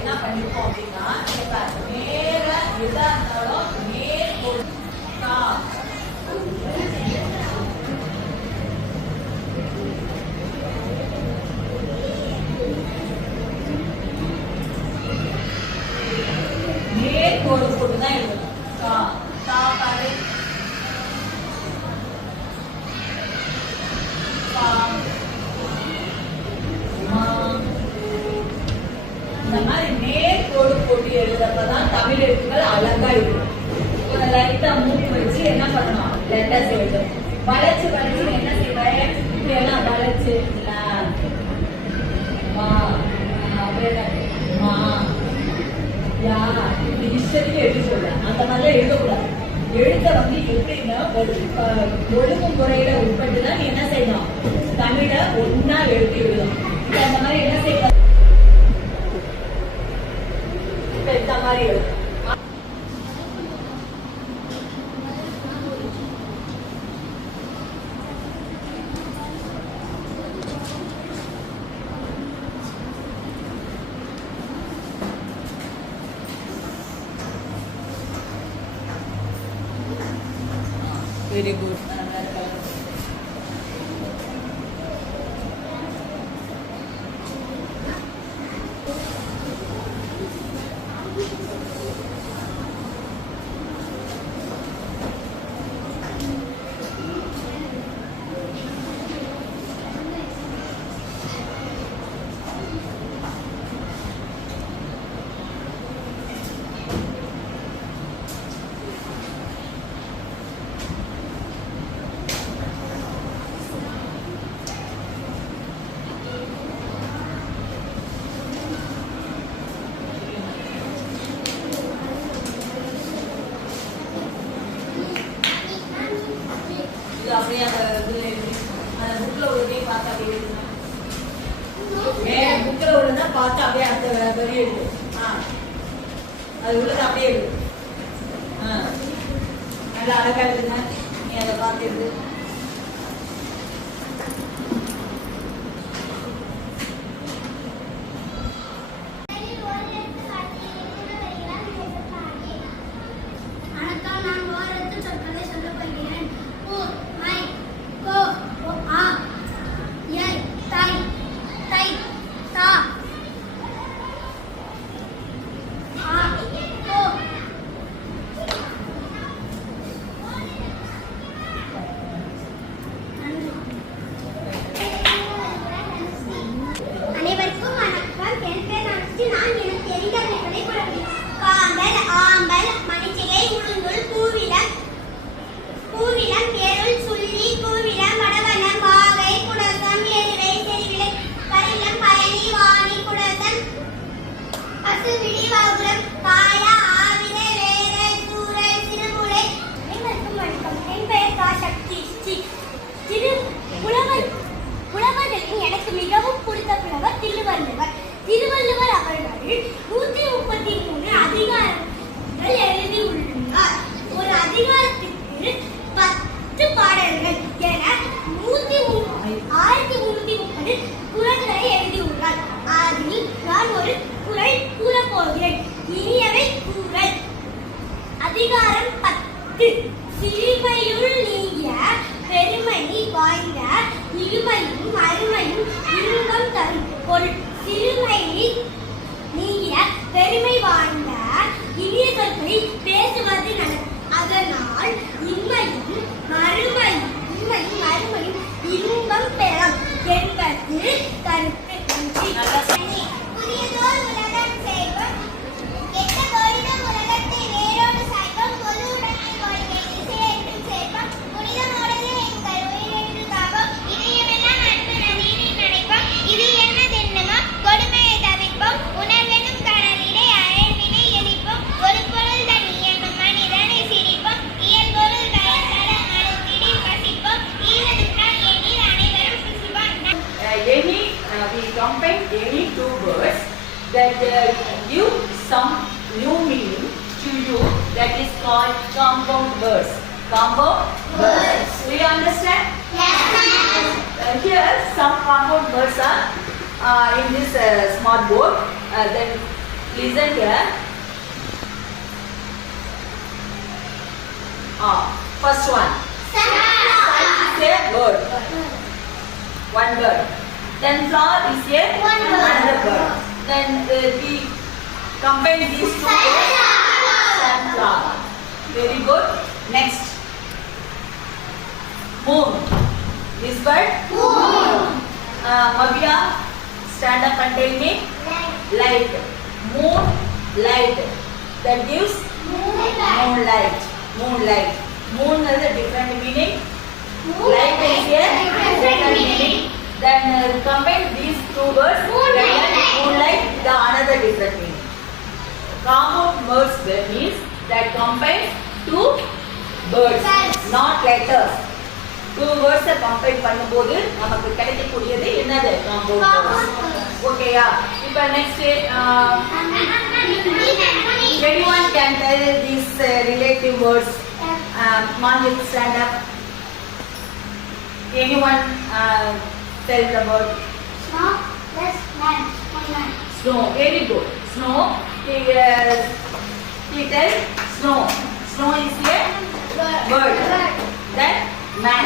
என்ன பண்ணிருக்கோம் அப்படின்னா நேர எதா இருந்தாலும் நேர் கோடு நேர் கோடு போட்டு தான் எழுதணும். வச்சு என்ன பண்ணணும்? லெட்டர்ஸ் எழுதணும். வளைச்சு வளைச்சு என்ன செய்வாய் எல்லாம் வளைச்சு மா, மா, யா, இப்படி இஷ்டத்துக்கு எழுதி சொல்ல அந்த மாதிரிலாம் எழுதக்கூடாது. வந்து எப்படின்னா ஒழுங்கு முறையில உட்பட்டு Veriguri. அந்த இதுல எழுதி அந்த புக்ல உள்ளதே பார்த்து அப்படியே எழுதணும் மேல புக்ல உள்ளதா பார்த்து அப்படியே அடுத்த வரி எழுது ஆ. அது உள்ளது அப்படியே எழுது ஆ. நல்லா அழகாக எழுதுங்க நீ அதை பார்த்து எழுது that uh, give some new meaning to you that is called compound words compound words do you understand uh, here some compound words are uh, in this uh, smart board uh, then Listen here. Ah, first one. Sun is a bird. One bird. Then flower is a One another bird. Then uh, we combine these two words. Sunflower. Very good. Next. Moon. This bird. Uh, Mavya, stand up and tell me. Light. Moon, light. That gives moonlight. Moonlight. Moon has a different meaning. Light is a different meaning. Then uh, combine these two words. Moonlight Then moonlight, the another different meaning. Compound words means that combines two words, Words. not letters. Two வேர்ட்ஸை combine பண்ணும்போது நமக்கு கிடைக்கக்கூடியது என்னது compound words ஓகேயா இப்போ next anyone can tell these uh, relative words uh, Manjit stand up anyone uh, tell the word snow. Very good. Snow. He, uh, snow. Snow is a word then man.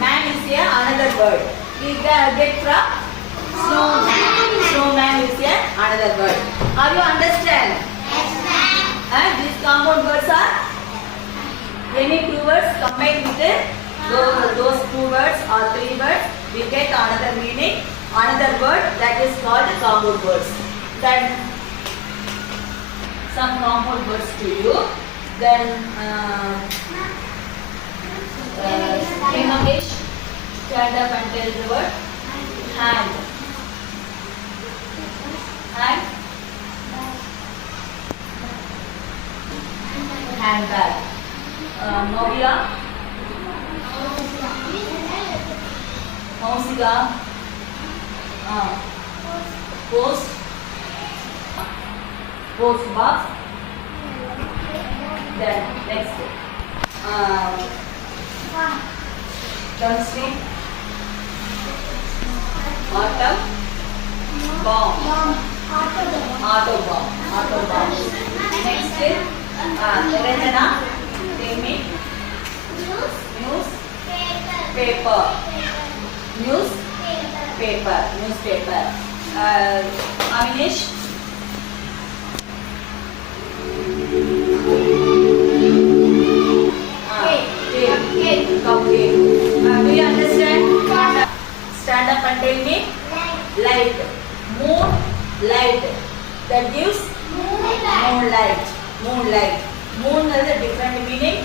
Man is a another bird. we get from snowman snowman is a another bird. are you understand? Yes, ma'am. and these compound words are? Any two words? Combined with it, those, those two words or three words. We get another meaning another word that is called compound words. Then some compound words to you. Then uh, uh, Hemakesh, stand up and tell the word. Hand. Hand? Handbag. Uh, Novia post post box then next um dumpster auto bomb auto bomb auto bomb next uh erendana they make news paper news paper newspaper uh, Aminish Ah, cake. Cupcake. Uh, do you understand? Stand up and tell me. Light. Moon, light. That gives moonlight. Moonlight. Moon has a different meaning.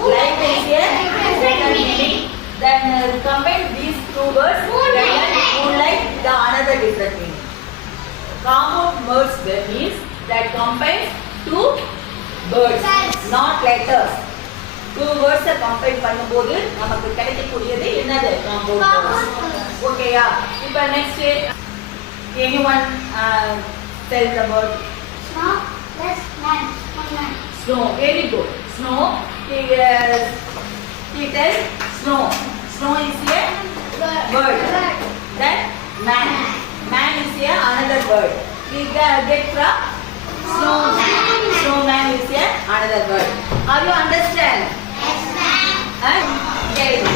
Light is a different meaning. Then uh, combine these two words. Moonlight. Then moonlight, the another different meaning. Compound words means that combines two words, Words. not letters. Two வேர்ட்ஸை combine பண்ணும்போது நமக்கு கிடைக்கக்கூடியது என்னது compound Compound words words. ஓகேயா இப்போ next any one tell the word snow very good snow he uh, he tell snow word. We get from snowman snowman is another word. Are you understand? Okay okay